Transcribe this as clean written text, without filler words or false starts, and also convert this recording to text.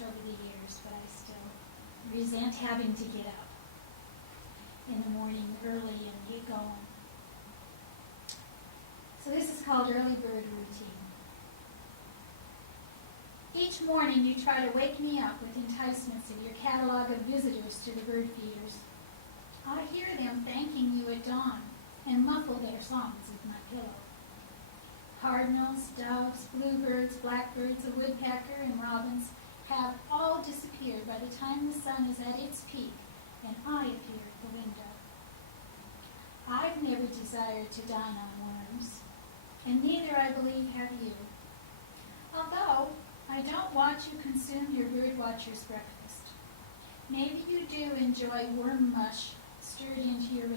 progressed over the years, but I still resent having to get up in the morning early and get going. So this is called early bird routine. Each morning you try to wake me up with enticements of your catalog of visitors to the bird feeders. I hear them thanking you at dawn and muffle their songs with my pillow. Cardinals, doves, bluebirds, blackbirds, a woodpecker, and robins have all disappeared by the time the sun is at its peak and I appear at the window. I've never desired to dine on worms, and neither, I believe, have you. Although I don't watch you consume your birdwatcher's breakfast. Maybe you do enjoy worm mush stirred into your